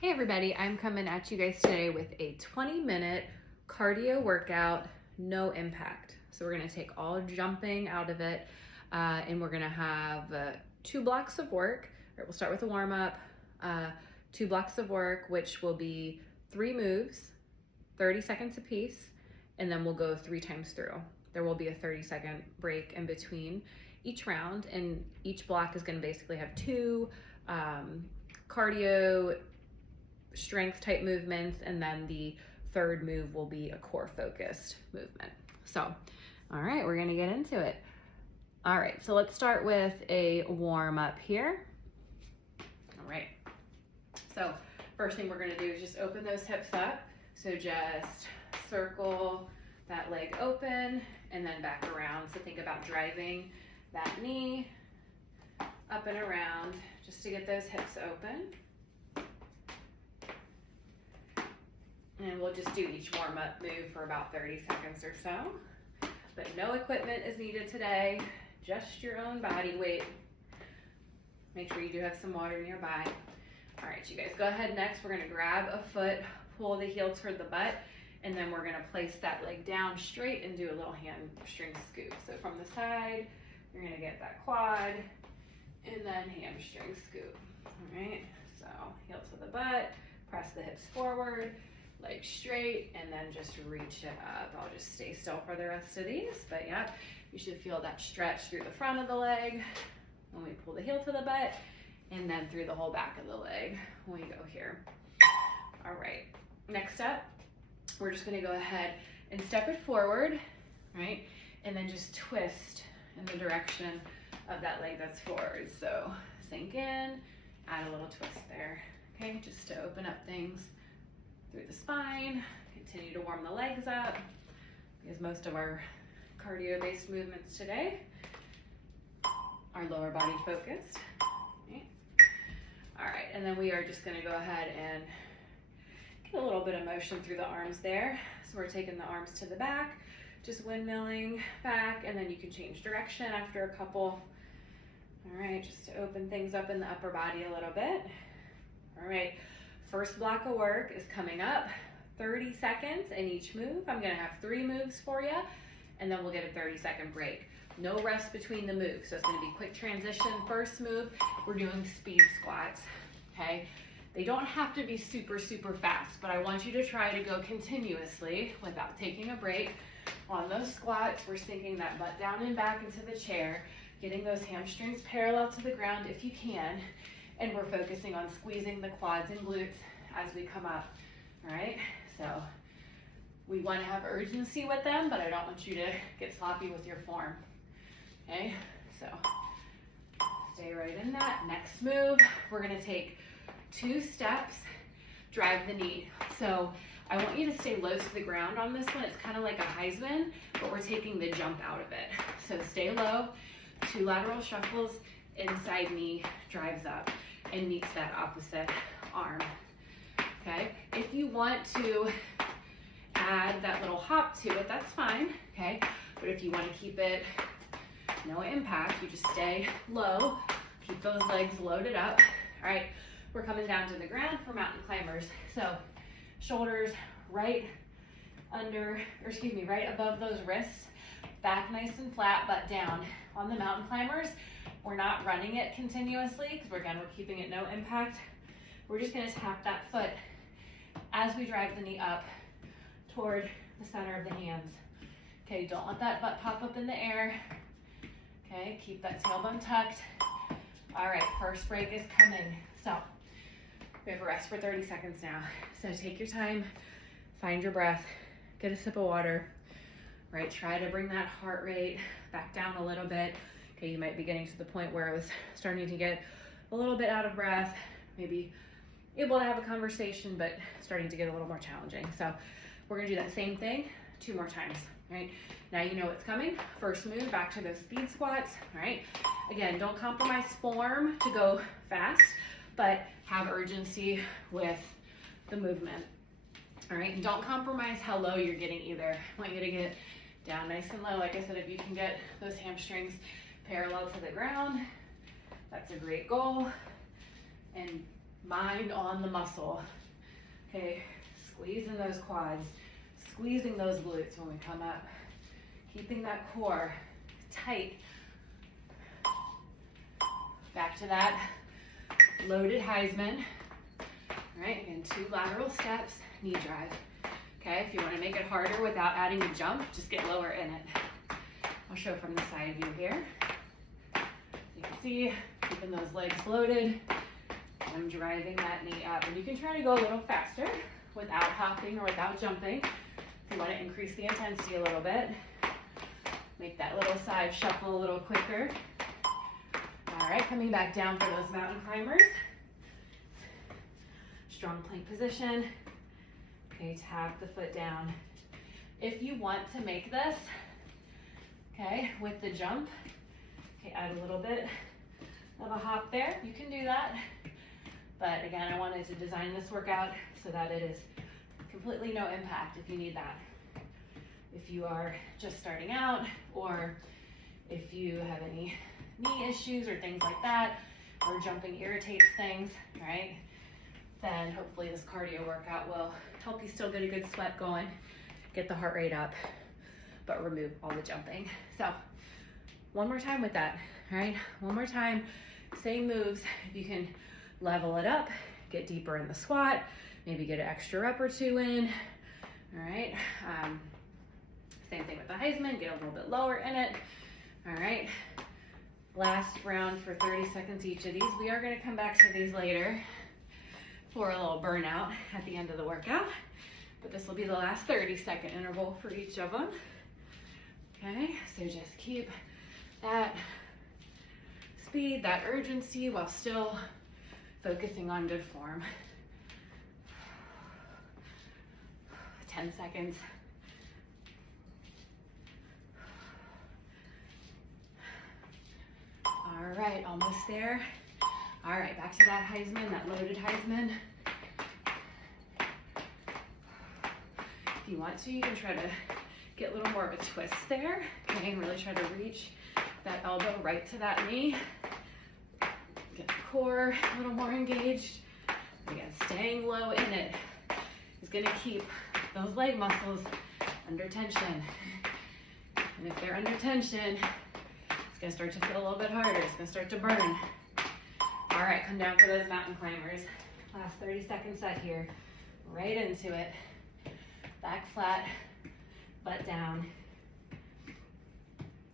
Hey everybody, I'm coming at you guys today with a 20-minute cardio workout, no impact. So we're gonna take all jumping out of it, and we're gonna have 2 blocks of work. All right, we'll start with a warm up, 2 blocks of work, which will be 3 moves, 30 seconds a piece, and then we'll go 3 times through. There will be a 30-second break in between each round, and each block is gonna basically have 2 cardio strength type movements, and then the third move will be a core focused movement. So, all right, we're gonna get into it. All right, so let's start with a warm up here. All right, so first thing we're gonna do is just open those hips up. So just circle that leg open and then back around. So think about driving that knee up and around just to get those hips open. And we'll just do each warm-up move for about 30 seconds or so. But no equipment is needed today, just your own body weight. Make sure you do have some water nearby. All right, you guys, go ahead next. We're gonna grab a foot, pull the heel toward the butt, and then we're gonna place that leg down straight and do a little hamstring scoop. So from the side, you're gonna get that quad, and then hamstring scoop. All right, so heel to the butt, press the hips forward, leg straight, and then just reach it up. I'll just stay still for the rest of these, but yeah, you should feel that stretch through the front of the leg when we pull the heel to the butt, and then through the whole back of the leg when we go here. All right, next up, we're just gonna go ahead and step it forward, right? And then just twist in the direction of that leg that's forward. So sink in, add a little twist there, okay? Just to open up things through the spine, continue to warm the legs up, because most of our cardio-based movements today are lower body focused. Okay. All right, and then we are just gonna go ahead and get a little bit of motion through the arms there. So we're taking the arms to the back, just windmilling back, and then you can change direction after a couple. All right, just to open things up in the upper body a little bit. All right. First block of work is coming up, 30 seconds in each move. I'm gonna have 3 moves for you, and then we'll get a 30-second break. No rest between the moves, so it's gonna be quick transition. First move, we're doing speed squats, okay? They don't have to be super, super fast, but I want you to try to go continuously without taking a break. On those squats, we're sinking that butt down and back into the chair, getting those hamstrings parallel to the ground if you can, and we're focusing on squeezing the quads and glutes as we come up, all right? So we wanna have urgency with them, but I don't want you to get sloppy with your form, okay? So stay right in that. Next move, we're gonna take 2 steps, drive the knee. So I want you to stay low to the ground on this one. It's kind of like a Heisman, but we're taking the jump out of it. So stay low, 2 lateral shuffles, inside knee drives up and meets that opposite arm, okay? If you want to add that little hop to it, that's fine, okay? But if you want to keep it no impact, you just stay low, keep those legs loaded up. All right, we're coming down to the ground for mountain climbers. So shoulders right above those wrists, back nice and flat, butt down. On the mountain climbers, we're not running it continuously because we're keeping it no impact. We're just gonna tap that foot as we drive the knee up toward the center of the hands. Okay, don't let that butt pop up in the air. Okay, keep that tailbone tucked. All right, first break is coming. So we have a rest for 30 seconds now. So take your time, find your breath, get a sip of water, right? Try to bring that heart rate back down a little bit. Okay, you might be getting to the point where I was starting to get a little bit out of breath, maybe able to have a conversation, but starting to get a little more challenging. So we're gonna do that same thing 2 more times, right? Now you know what's coming. First move, back to those speed squats, all right? Again, don't compromise form to go fast, but have urgency with the movement, all right? And don't compromise how low you're getting either. I want you to get down nice and low. Like I said, if you can get those hamstrings parallel to the ground, that's a great goal. And mind on the muscle. Okay, squeezing those quads, squeezing those glutes when we come up, keeping that core tight. Back to that loaded Heisman. All right, again, 2 lateral steps, knee drive. Okay, if you want to make it harder without adding a jump, just get lower in it. I'll show from the side view here. You can see, keeping those legs loaded. I'm driving that knee up. And you can try to go a little faster without hopping or without jumping. If you want to increase the intensity a little bit, make that little side shuffle a little quicker. All right, coming back down for those mountain climbers. Strong plank position. Okay, tap the foot down. If you want to make this, okay, with the jump, okay, add a little bit of a hop there. You can do that. But again, I wanted to design this workout so that it is completely no impact if you need that. If you are just starting out, or if you have any knee issues or things like that, or jumping irritates things, right? Then hopefully this cardio workout will help you still get a good sweat going, get the heart rate up, but remove all the jumping. So one more time with that, all right? One more time, same moves. If you can level it up, get deeper in the squat, maybe get an extra rep or 2 in, all right? Same thing with the Heisman, get a little bit lower in it, all right? Last round for 30 seconds each of these. We are gonna come back to these later for a little burnout at the end of the workout, but this will be the last 30-second interval for each of them. Okay, so just keep that speed, that urgency, while still focusing on good form. 10 seconds. All right, almost there. All right, back to that Heisman, that loaded Heisman. If you want to, you can try to get a little more of a twist there, okay, and really try to reach that elbow right to that knee. Get the core a little more engaged. Again, staying low in it is gonna keep those leg muscles under tension. And if they're under tension, it's gonna start to feel a little bit harder. It's gonna start to burn. All right, come down for those mountain climbers. Last 30-second set here. Right into it. Back flat, butt down.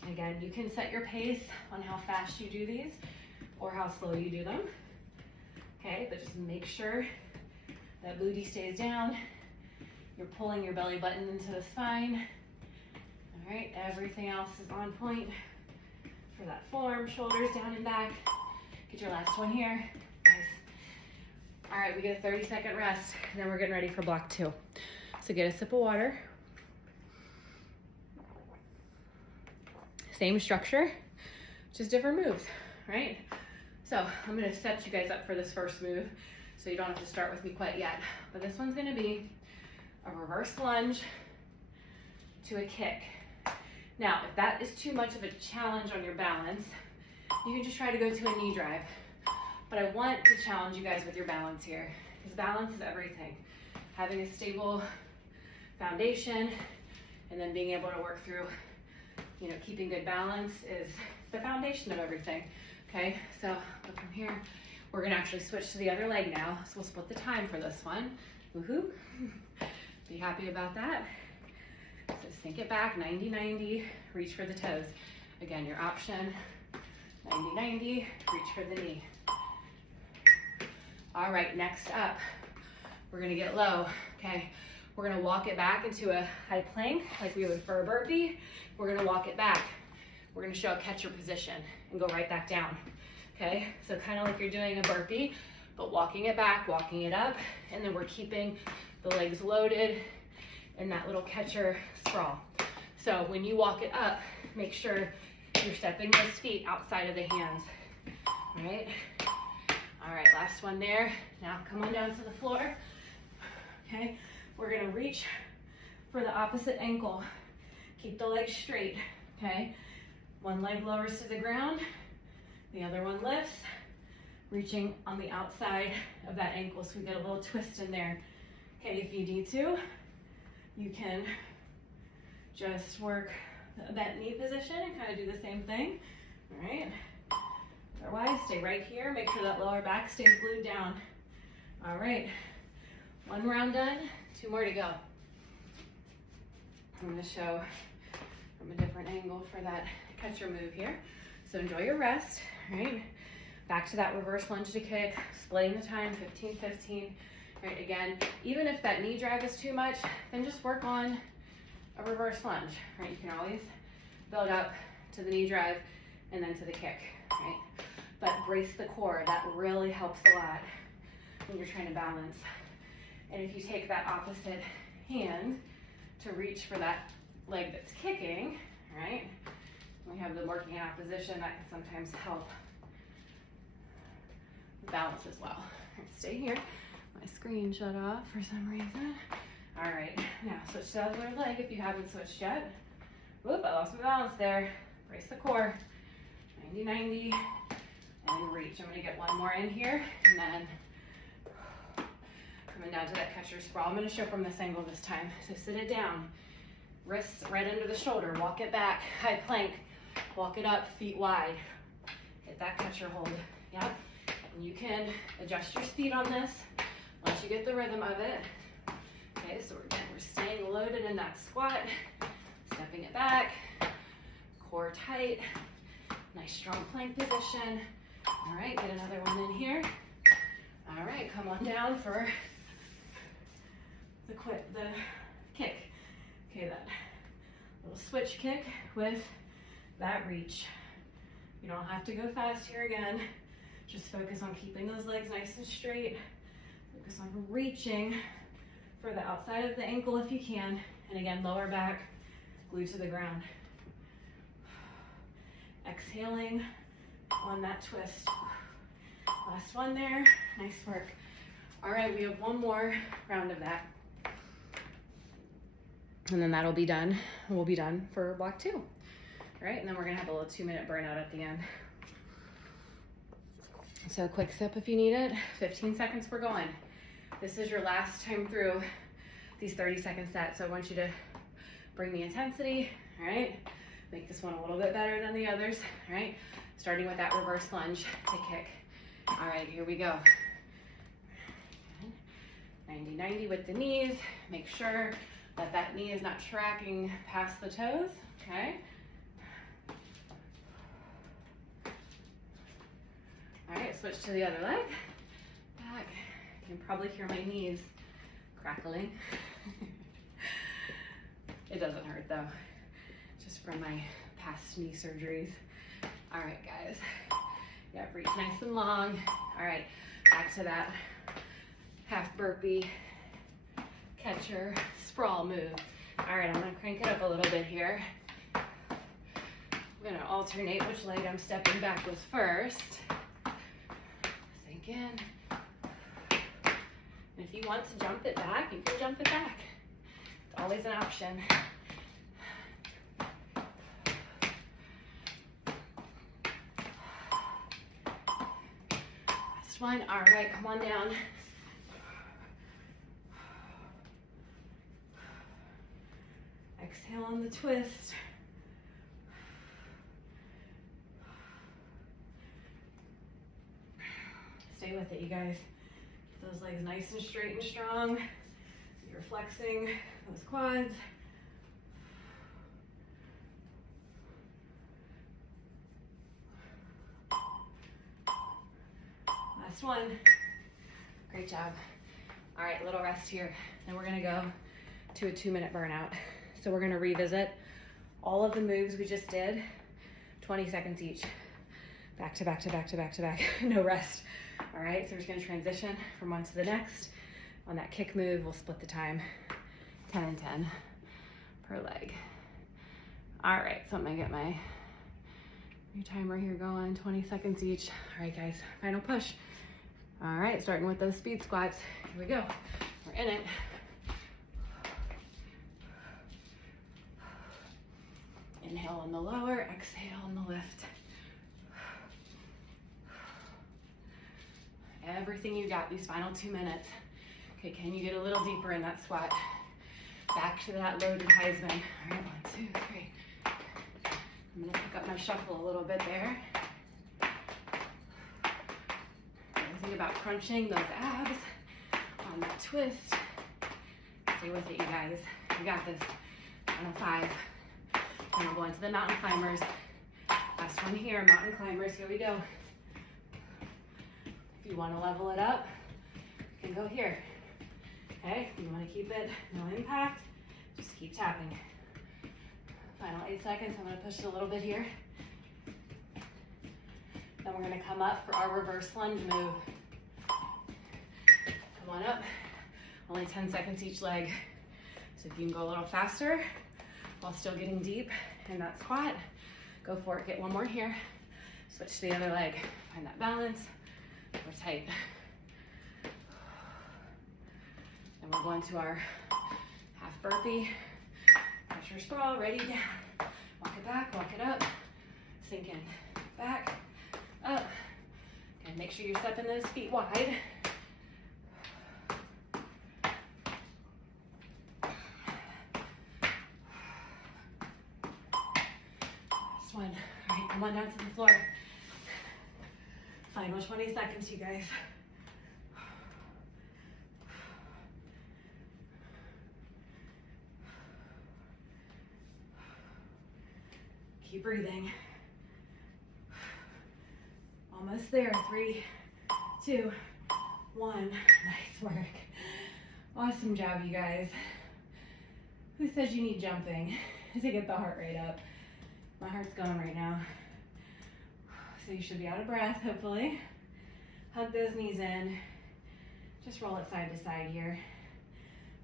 Again, you can set your pace on how fast you do these or how slow you do them. Okay, but just make sure that booty stays down. You're pulling your belly button into the spine. All right, everything else is on point for that form. Shoulders down and back. Get your last one here. Nice. All right, we get a 30-second rest, and then we're getting ready for block 2. So get a sip of water. Same structure, just different moves, right? So I'm gonna set you guys up for this first move, so you don't have to start with me quite yet. But this one's gonna be a reverse lunge to a kick. Now, if that is too much of a challenge on your balance, you can just try to go to a knee drive. But I want to challenge you guys with your balance here, because balance is everything. Having a stable foundation and then being able to work through, you know, keeping good balance is the foundation of everything. Okay, so from here, we're gonna actually switch to the other leg now. So we'll split the time for this one. Woohoo! Be happy about that. So sink it back, 90-90, reach for the toes. Again, your option, 90-90, reach for the knee. All right, next up, we're gonna get low, okay? We're gonna walk it back into a high plank like we would for a burpee. We're gonna walk it back. We're gonna show a catcher position and go right back down, okay? So kind of like you're doing a burpee, but walking it back, walking it up, and then we're keeping the legs loaded in that little catcher sprawl. So when you walk it up, make sure you're stepping those feet outside of the hands, all right? All right, last one there. Now come on down to the floor, okay? We're gonna reach for the opposite ankle. Keep the legs straight, okay? One leg lowers to the ground, the other one lifts, reaching on the outside of that ankle so we get a little twist in there. Okay, if you need to, you can just work that knee position and kind of do the same thing. All right. Otherwise, stay right here. Make sure that lower back stays glued down. All right. One round done, 2 more to go. I'm going to show from a different angle for that catcher move here. So enjoy your rest, right? Back to that reverse lunge to kick, splitting the time, 15-15. Right, again, even if that knee drag is too much, then just work on a reverse lunge, right? You can always build up to the knee drag and then to the kick, right? But brace the core, that really helps a lot when you're trying to balance. And if you take that opposite hand to reach for that leg that's kicking, right? We have the working in opposition, that can sometimes help balance as well. Right, stay here. My screen shut off for some reason. All right, now switch to the other leg if you haven't switched yet. Whoop, I lost my balance there. Brace the core. 90-90, and reach. I'm gonna get one more in here, and then coming down to that catcher sprawl. I'm gonna show from this angle this time. So sit it down, wrists right under the shoulder, walk it back, high plank, walk it up, feet wide. Hit that catcher hold, yep. And you can adjust your speed on this once you get the rhythm of it. Okay, so we're staying loaded in that squat, stepping it back, core tight, nice strong plank position. All right, get another one in here. All right, come on down for the kick. Okay, that little switch kick with that reach. You don't have to go fast here again. Just focus on keeping those legs nice and straight. Focus on reaching for the outside of the ankle if you can. And again, lower back, glued to the ground. Exhaling on that twist. Last one there, nice work. All right, we have one more round of that. And then that'll be done. We'll be done for block 2. All right, and then we're gonna have a little 2-minute burnout at the end. So quick sip if you need it. 15 seconds, we're going. This is your last time through these 30-second sets. So I want you to bring the intensity, all right? Make this one a little bit better than the others, all right? Starting with that reverse lunge to kick. All right, here we go. 90-90 with the knees. Make sure that that knee is not tracking past the toes, okay? All right, switch to the other leg. Back. You can probably hear my knees crackling. It doesn't hurt though, just from my past knee surgeries. All right, guys. Yep, reach nice and long. All right, back to that half burpee catcher sprawl move. All right, I'm gonna crank it up a little bit here. I'm gonna alternate which leg I'm stepping back with first. Sink in. And if you want to jump it back, you can jump it back. It's always an option. Last one. All right, come on down. Exhale on the twist. Stay with it, you guys. Keep those legs nice and straight and strong. You're flexing those quads. Last one. Great job. All right, little rest here. Then we're gonna go to a 2-minute burnout. So we're gonna revisit all of the moves we just did, 20 seconds each. Back to back to back to back to back, no rest. All right, so we're just gonna transition from one to the next. On that kick move, we'll split the time, 10 and 10 per leg. All right, so I'm gonna get my new timer here going, 20 seconds each. All right, guys, final push. All right, starting with those speed squats. Here we go, we're in it. Inhale on the lower, exhale on the lift. Everything you got these final 2 minutes. Okay, can you get a little deeper in that squat? Back to that loaded Heisman. All right, 1, 2, 3. I'm gonna pick up my shuffle a little bit there. Think about crunching those abs on that twist. Stay with it, you guys. You got this. Final 5. And we'll go into the mountain climbers. Last one here, mountain climbers. Here we go. If you want to level it up, you can go here. Okay, you want to keep it no impact, just keep tapping. Final 8 seconds. I'm going to push it a little bit here. Then we're going to come up for our reverse lunge move. Come on up. Only 10 seconds each leg. So if you can go a little faster while still getting deep in that squat, go for it. Get one more here. Switch to the other leg. Find that balance. We're tight. And we're going to our half burpee. Pressure sprawl, ready, down. Walk it back, walk it up. Sink in, back, up. And make sure you're stepping those feet wide. Last one. All right, come on down to the floor. Final 20 seconds, you guys. Keep breathing. Almost there. 3, 2, 1. Nice work. Awesome job, you guys. Who says you need jumping to get the heart rate up? My heart's going right now. So you should be out of breath, hopefully. Hug those knees in. Just roll it side to side here.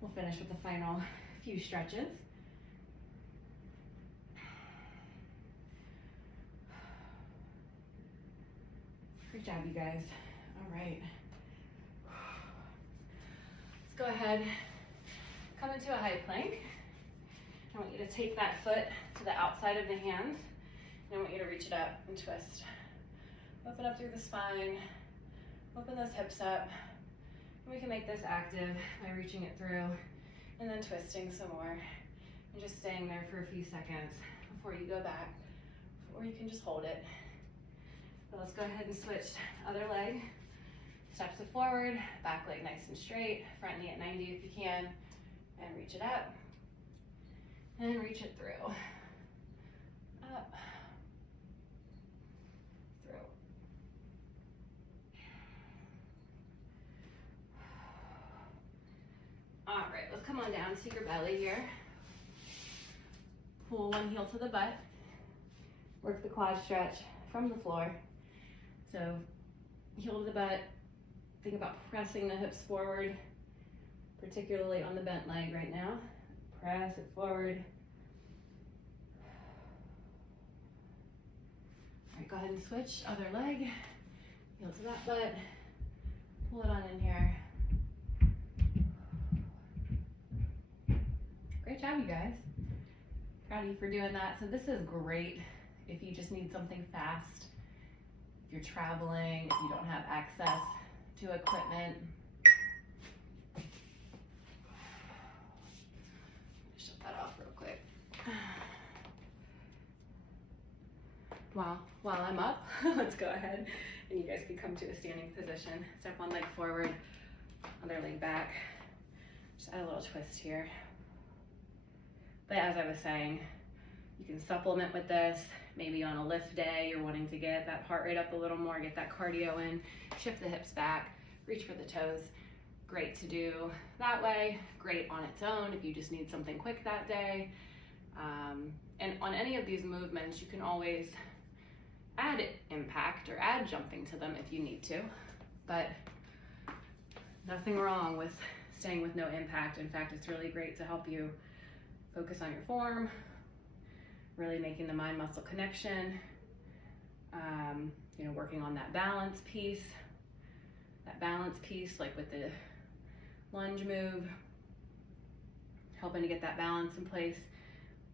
We'll finish with the final few stretches. Great job, you guys. All right. Let's go ahead, come into a high plank. I want you to take that foot to the outside of the hands, and I want you to reach it up and twist. Open up through the spine, open those hips up. And we can make this active by reaching it through and then twisting some more. And just staying there for a few seconds before you go back, or you can just hold it. So let's go ahead and switch. Other leg, steps it forward, back leg nice and straight, front knee at 90 if you can, and reach it up, and reach it through, up, through. All right, let's come on down to your belly here. Pull one heel to the butt, work the quad stretch from the floor. So heel to the butt, think about pressing the hips forward, particularly on the bent leg right now. Press it forward. All right, go ahead and switch, other leg. Heel to that butt, pull it on in here. Great job, you guys. Proud of you for doing that. So this is great if you just need something fast. If you're traveling, if you don't have access to equipment. Shut that off real quick. While I'm up, let's go ahead and you guys can come to a standing position. Step one leg forward, other leg back. Just add a little twist here. But as I was saying, you can supplement with this. Maybe on a lift day, you're wanting to get that heart rate up a little more, get that cardio in, shift the hips back, reach for the toes. Great to do that way. Great on its own if you just need something quick that day. And on any of these movements, you can always add impact or add jumping to them if you need to. But nothing wrong with staying with no impact. In fact, it's really great to help you focus on your form, really making the mind-muscle connection, working on that balance piece like with the lunge move, helping to get that balance in place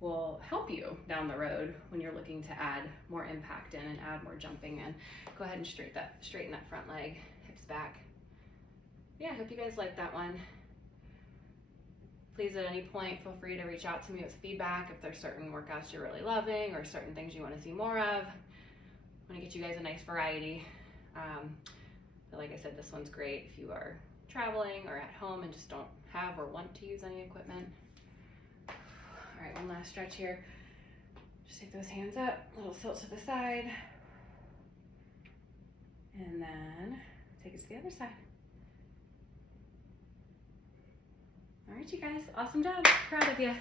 will help you down the road when you're looking to add more impact in and add more jumping in. Go ahead and straighten that front leg, hips back. Yeah, I hope you guys liked that one. Please, at any point, feel free to reach out to me with feedback if there's certain workouts you're really loving or certain things you want to see more of. I want to get you guys a nice variety. But like I said, this one's great if you are traveling or at home and just don't have or want to use any equipment. All right, one last stretch here. Just take those hands up, a little tilt to the side. And then take it to the other side. All right, you guys, awesome job. Proud of you.